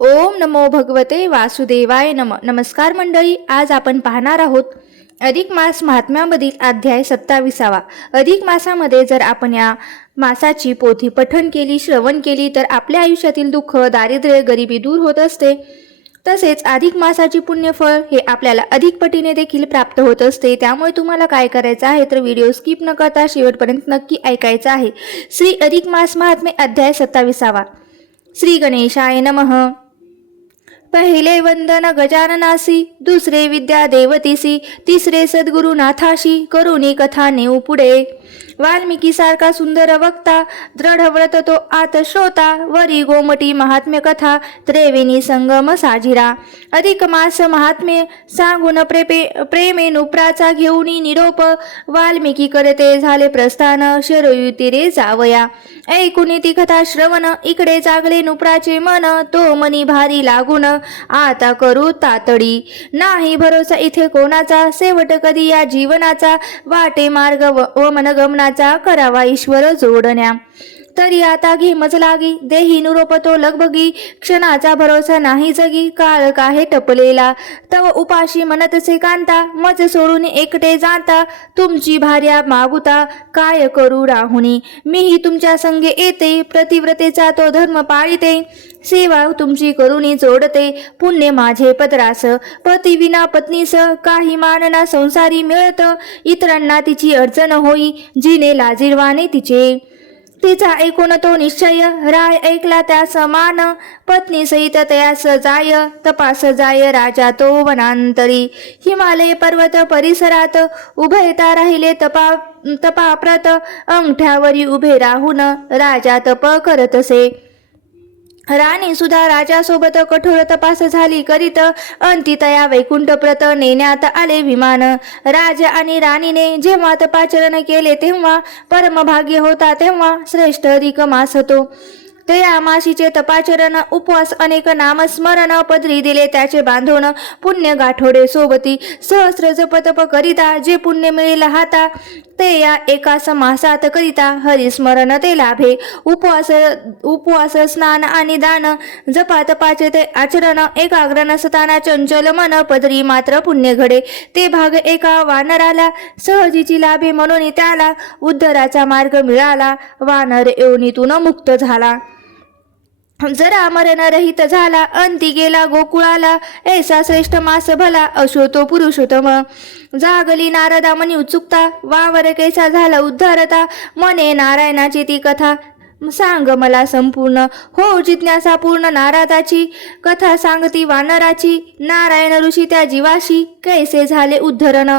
ओम नमो भगवते वासुदेवाय नमस्कार मंडळी, आज आपण पाहणार आहोत अधिक मास महात्म्यामधील अध्याय 27वा। अधिक मासामध्ये जर आपण या मासाची पोथी पठण केली, श्रवण केली तर आपल्या आयुष्यातील दुःख, दारिद्र्य, गरिबी दूर होत असते। तसेच अधिक मासाची पुण्यफळ हे आपल्याला अधिक पटीने देखील प्राप्त होत असते। त्यामुळे तुम्हाला काय करायचं आहे तर व्हिडिओ स्किप न करता शेवटपर्यंत नक्की ऐकायचा आहे। श्री अधिक मास महात्म्य अध्याय 27वा। श्री गणेशाय नमः। पहिले वंदन गजाननासी, दुसरे विद्या देवतीसी, तिसरे सद्गुरुनाथाशी, करुणी कथा नेऊ पुढे। वाल्मिकी सारखा सुंदर वक्ता, दृढ व्रत तो आत श्रोता, वरी गोमटी महात्म्य कथा, त्रेवेणी संगम साजिरा। अधिक मास महात्म्य सांगून प्रेमे नुप्राचा घेऊनी निरोप, वाल्मिकी करते झाले प्रस्थान, शरयू तीरे जावया। ऐकुनी ती कथा श्रवण, इकडे जागले नुप्राचे मन, तो मनी भारी लागून, आता करू तातडी। नाही भरोसा इथे कोणाचा, शेवट कधी या जीवनाचा, वाटे मार्ग व मनगमनाचा, करावा ईश्वर जोडण्या। तरी आता घे मज लागी, देही निरोप तो लगबगी, क्षणाचा भरोसा नाही जगी, काळ काहे टपलेला, तव उपाशी म्हणतसे कांता, मज सोडून एकटे जाता, तुमची भार्या मागुता, काय करू राहुनी, मीही तुमच्या संगे येते, प्रतिव्रतेचा तो धर्म पाळिते, सेवा तुमची करुणी जोडते, पुण्य माझे पदरास, पती विना पत्नीस, काही मानना संसारी मिळत, इतरांना तिची अडचण होई, जिने लाजिरवाने तिचे। तिचा ऐकून तो निश्चय, राय ऐकला त्या समान, पत्नी सहित तयास जाय, तपास जाय राजा तो वनांतरी। हिमालय पर्वत परिसरात, उभयता राहिले तपाप्रत, अंगठ्यावरी उभे राहून, राजा तप करतसे। राणी सुद्धा राजासोबत कठोर तपास झाली करीत, अंतितया वैकुंठप्रत नेण्यात आले विमान। राजा आणि राणीने जेव्हा तपाचरण केले तेव्हा, परमभाग्य होता तेव्हा, श्रेष्ठ अधिक मास तो। ते आमाशीचे तपाचरण, उपवास अनेक नामस्मरण, पदरी दिले त्याचे बांधून, पुण्य गाठोडे सोबती, सहस्र जपतप करिता, जे पुण्य मिळेल हाता, ते या एकाच मासात करिता, हरिस्मरण ते लाभे। उपवास स्नान आणि दान, जपातपाचे ते आचरण, एकाग्र नसताना चंचल मन, पदरी मात्र पुण्य घडे, ते भाग एका वानराला, सहजीची लाभे म्हणून त्याला, उद्धराचा मार्ग मिळाला, वानर योनीतून मुक्त झाला। जरा मरण रहित झाला, अंती गेला गोकुळाला, ऐसा श्रेष्ठ मास भला, असो तो पुरुषोत्तम। जागली नारदा मनी उत्सुकता, वावर कैसा झाला उद्धारता, मने नारायणाची ती कथा सांग मला संपूर्ण, हो जिज्ञासा पूर्ण नारदाची, कथा सांगती वानराची, नारायण ऋषी त्या जीवाशी, कैसे झाले उद्धरण।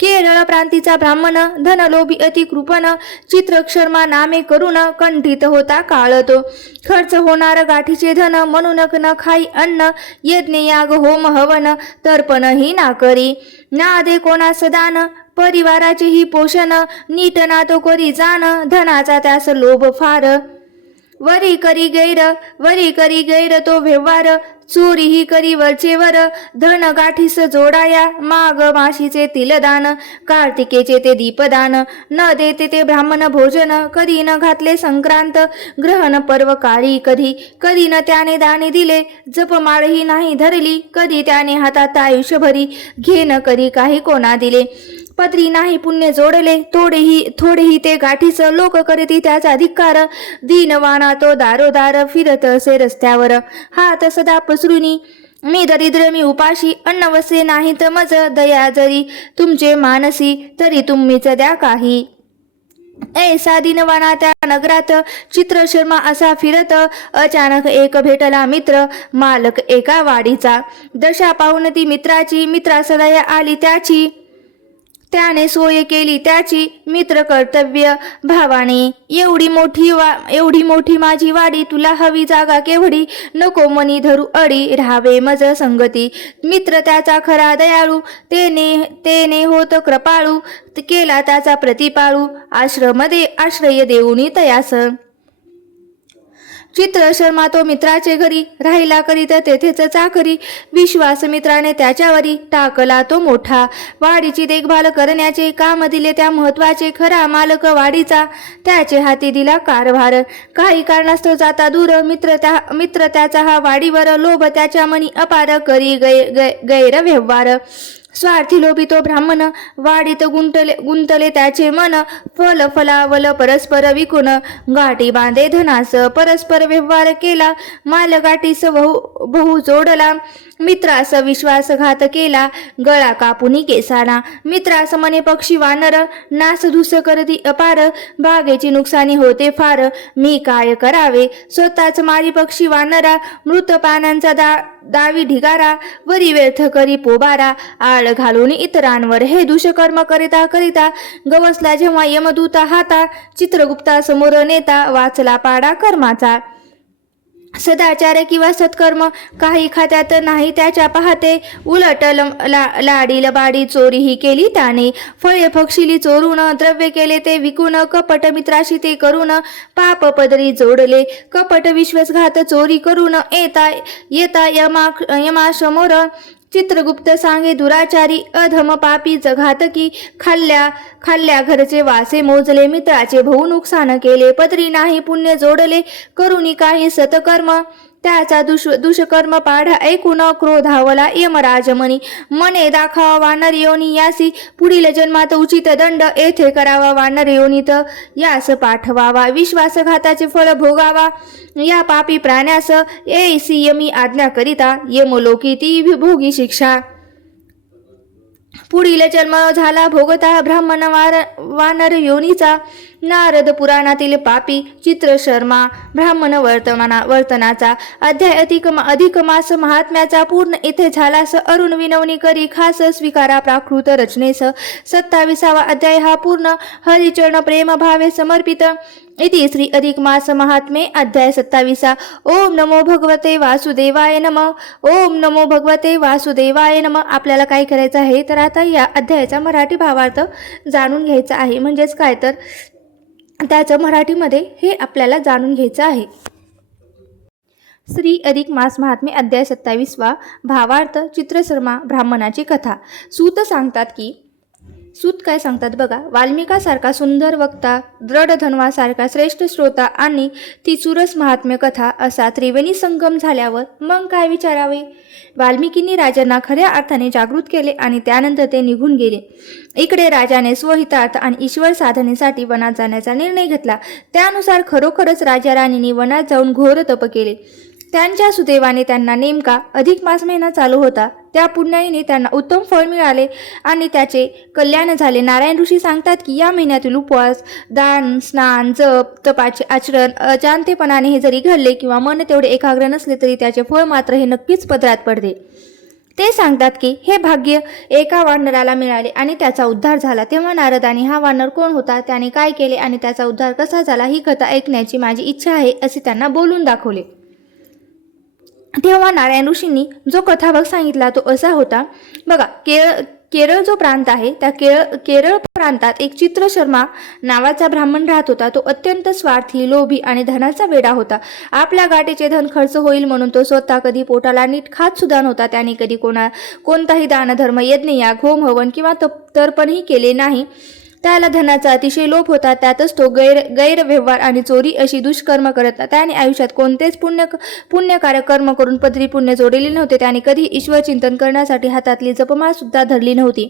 केरळ प्रांतीचा ब्राह्मण, धनलोभी अति कृपण, चित्रक्षर्मा नामे करून, कंठित होता काळ तो, खर्च होणार गाठीचे धन, म्हणून न खाई अन्न, यज्ञ याग होम हवन, तर्पण ही ना करी, ना दे कोणास दान, परिवाराचेही पोषण, नीट ना तो करी जाण, धनाचा त्यास लोभ फार, वरी करी गैर तो व्यवहार, चोरीही करी वरचेवर, धन गाठीस जोडाया, माग माशीचे तिलदान, कार्तिकेचे ते दीपदान, न देते ते ब्राह्मण भोजन, कधी न घातले संक्रांत, ग्रहण पर्व काळी कधी न त्याने दाने दिले, जपमाळही नाही धरली, कधी त्याने हातात आयुष्यभरी, घेन करी काही कोणा दिले, पत्री नाही पुण्य जोडले, थोडेही ते गाठीस, लोक करती त्याचा धिक्कार, दीनवाना तो दारोदार, फिरत असे रस्त्यावर, हात सदा पसरुनी, मी दरिद्र मी उपाशी, अन्न वसे नाही तर मज, दया जरी तुमचे मानसी, तरी तुम्हीच द्या काही। ऐसा दिनवाना त्या नगरात, चित्रशर्मा असा फिरत, अचानक एक भेटला मित्र, मालक एका वाडीचा, दशा पाहून ती मित्राची, मित्रा सदया आली त्याची, त्याने सोय केली त्याची, मित्र कर्तव्य भावाने, एवढी मोठी माझी वाडी, तुला हवी जागा केवढी, नको मनी धरू अडी, राहावे मज संगती। मित्र त्याचा खरा दयाळू, तेने होत कृपाळू, केला त्याचा प्रतिपाळू, आश्रय देऊनी तयास। चित्र शर्मा तो मित्राचे घरी राहिला करीत तेथेच चाकरी. विश्वास मित्राने त्याच्यावरी टाकला तो मोठा. वाडीची देखभाल करण्याचे काम दिले त्या महत्वाचे. खरा मालक वाडीचा त्याचे हाती दिला कारभार. काही कारणास्तव जाता दूर मित्र त्याचा हा वाडीवर. लोभ त्याच्या मनी अपार करी गैरव्यवहार. स्वार्थी लोभी तो ब्राह्मण वाडीत गुंतले त्याचे मन. फलावल परस्पर विकून गाठी बांधे धनास. परस्पर व्यवहार केला मालगाठीस बहु जोडला. मित्रास विश्वासघात केला गळा कापुनी केसाला. मित्रास मने पक्षी वानर नासधूस करती अपार. बागेची नुकसानी होते फार मी काय करावे. स्वतःच मारी पक्षी वानरा मृत पानांचा दावी ढिगारा. वरी व्यर्थ करी पोबारा आळ घालून इतरांवर. हे दुष्कर्म करिता गवसला जेव्हा यमदूता हाता. चित्रगुप्ता समोर नेता वाचला पाडा कर्माचा. सदाचार किंवा सत्कर्म काही खात्यात नाही त्याच्या पाहते. उलट लाडी लबाडी चोरीही केली त्याने. फळे फक्षिली चोरून द्रव्य केले ते विकून. कपट मित्राशी ते करून पाप पदरी जोडले. कपट विश्वासघात चोरी करून येता यमासमोर. चित्रगुप्त सांगे दुराचारी अधम पापी जघातकी. खाल्ल्या घरचे वासे मोजले मित्राचे बहु नुकसान केले. पदरी नाही पुण्य जोडले करुणी काही सतकर्म. त्याचा दुष्कर्म पाढा ऐकून क्रोधावला यमराजमनी. मने दाखावा वानर योनी यासी. पुढील जन्मात उचित दंड येथे करावा वानर योनीत यास पाठवावा. विश्वासघाताचे फळ भोगावा या पापी प्राण्यास. येसी यमी आज्ञा करिता यमलोकी ती भोगी शिक्षा. पुढील जन्म झाला भोगता ब्राह्मण वानर योनीचा. नारद पुराणातील पापी चित्र शर्मा ब्राह्मण वर्तनाचा. अध्याय अधिक मास महात्म्याचा पूर्ण इथे झालास. अरुण विनवणी करी खास स्वीकारा प्राकृत रचनेस. 27वा अध्याय हा पूर्ण. हरिचरण प्रेम भावे समर्पित. इति श्री अधिक मास महात्मे अध्याय 27. ओम नमो भगवते वासुदेवाय नमः. ओम नमो भगवते वासुदेवाय नमः. आपल्याला काय करायचं आहे तर आता या अध्यायाचा मराठी भावार्थ जाणून घ्यायचा आहे. म्हणजेच काय तर त्याचं मराठीमध्ये हे आपल्याला जाणून घ्यायचं आहे. श्री अधिक मास महात्मे अध्याय 27. भावार्थ चित्रशर्मा ब्राह्मणाची कथा. सूत काय सांगतात बघा. वाल्मिकासारखा सुंदर वक्ता, दृढ धन्वासारखा श्रेष्ठ श्रोता आणि ती चुरस महात्म्य कथा असा त्रिवेणी संगम झाल्यावर मग काय विचारावे. वाल्मिकींनी राजांना खऱ्या अर्थाने जागृत केले आणि त्यानंतर ते निघून गेले. इकडे राजाने स्वहितार्थ आणि ईश्वर साधनेसाठी वनात जाण्याचा निर्णय घेतला. त्यानुसार खरोखरच राजा राणींनी वनात जाऊन घोर तप केले. त्यांच्या सुदैवाने त्यांना नेमका अधिक मास महिना चालू होता. त्या पुण्याईने त्यांना उत्तम फळ मिळाले आणि त्याचे कल्याण झाले. नारायण ऋषी सांगतात की या महिन्यातील उपवास, दान, स्नान, जप, तपाचे आचरण अजाणतेपणाने हे जरी घडले किंवा मन तेवढे एकाग्र नसले तरी त्याचे फळ मात्र हे नक्कीच पदरात पडते. ते सांगतात की हे भाग्य एका वानराला मिळाले आणि त्याचा उद्धार झाला. तेव्हा नारदांनी हा वानर कोण होता, त्याने काय केले आणि त्याचा उद्धार कसा झाला ही कथा ऐकण्याची माझी इच्छा आहे असे त्यांना बोलून दाखवले. तेव्हा नारायण ऋषींनी जो कथाभाग सांगितला तो असा होता बघा. केरळ जो प्रांत आहे त्या केरळ प्रांतात एक चित्रशर्मा नावाचा ब्राह्मण राहत होता. तो अत्यंत स्वार्थी, लोभी आणि धनाचा वेडा होता. आपल्या गाठीचे धन खर्च होईल म्हणून तो स्वतः कधी पोटाला नीट खात सुद्धा नव्हता. त्याने कधी कोणताही दानधर्म, यज्ञ, याग, होम हवन किंवा तर्पणही केले नाही. त्याला धनाचा अतिशय लोभ होता. त्यातच तो गैरव्यवहार आणि चोरी अशी दुष्कर्म करत. त्याने आयुष्यात कोणतेच पुण्यकारक कर्म करून पदरी पुण्य जोडलेले नव्हते. त्याने कधी ईश्वर चिंतन करण्यासाठी हातातली जपमाळ सुद्धा धरली नव्हती.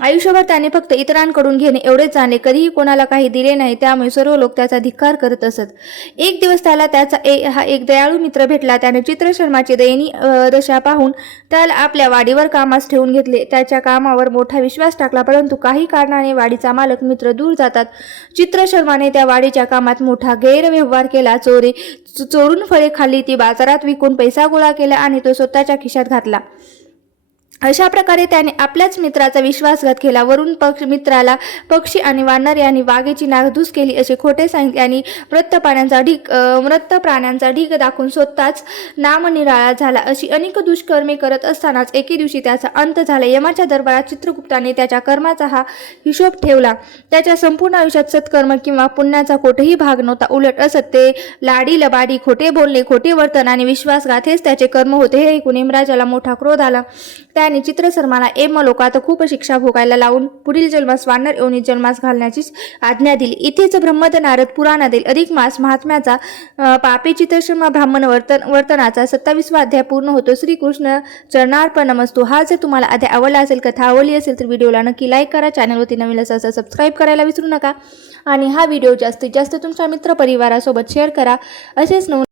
आयुष्यभर त्याने फक्त इतरांकडून घेणे एवढेच जाणले. कधीही कोणाला काही दिले नाही. त्यामुळे सर्व लोक त्याचा धिक्कार करत असत. एक दिवस त्याला त्याचा एक दयाळू मित्र भेटला. त्याने चित्रशर्माची दयनीय दशा पाहून त्याला आपल्या वाडीवर कामास ठेवून घेतले. त्याच्या कामावर मोठा विश्वास टाकला. परंतु काही कारणाने वाडीचा मालक मित्र दूर जातात. चित्रशर्माने त्या वाडीच्या कामात मोठा गैरव्यवहार केला. चोरून फळे खाल्ली, ती बाजारात विकून पैसा गोळा केला आणि तो स्वतःच्या खिशात घातला. अशा प्रकारे त्याने आपल्याच मित्राचा विश्वासघात केला. वरून मित्राला पक्षी आणि वानर यांनी वाघेची नासधूस केली असे खोटे सांगितले आणि मृत प्राण्यांचा ढीग दाखवून स्वतःच नामनिराळा झाला. अशी अनेक दुष्कर्मे करत असतानाच एके दिवशी त्याचा अंत झाला. यमाच्या दरबारात चित्रगुप्ताने त्याच्या कर्माचा हा हिशोब ठेवला. त्याच्या संपूर्ण आयुष्यात सत्कर्म किंवा पुण्याचा कोठेही भाग नव्हता. उलट असत्य, लाडी लबाडी, खोटे बोलणे, खोटे वर्तन आणि विश्वासघात हेच त्याचे कर्म होते. हे ऐकून यमराजाला मोठा क्रोध आला. त्याने चित्रशर्माला लोकात खूप शिक्षा भोगायला लावून पुढील जन्मास वानर योनीत जन्मास घालण्याची आज्ञा दिली. इथेच ब्रह्मद नारद पुराणातील अधिक मास महात्म्याचा पापी चित्रशर्मा ब्राह्मण वर्तनाचा 27वा अध्याय पूर्ण होतो. श्रीकृष्ण चरणार्पणमस्तु. हा जर तुम्हाला अध्याय आवडला असेल, कथा आवडली असेल तर व्हिडिओला नक्की लाईक करा. चॅनलवरती नवीन असेल तर सबस्क्राईब करायला विसरू नका आणि हा व्हिडिओ जास्तीत जास्त तुमच्या मित्रपरिवारासोबत शेअर करा. असेच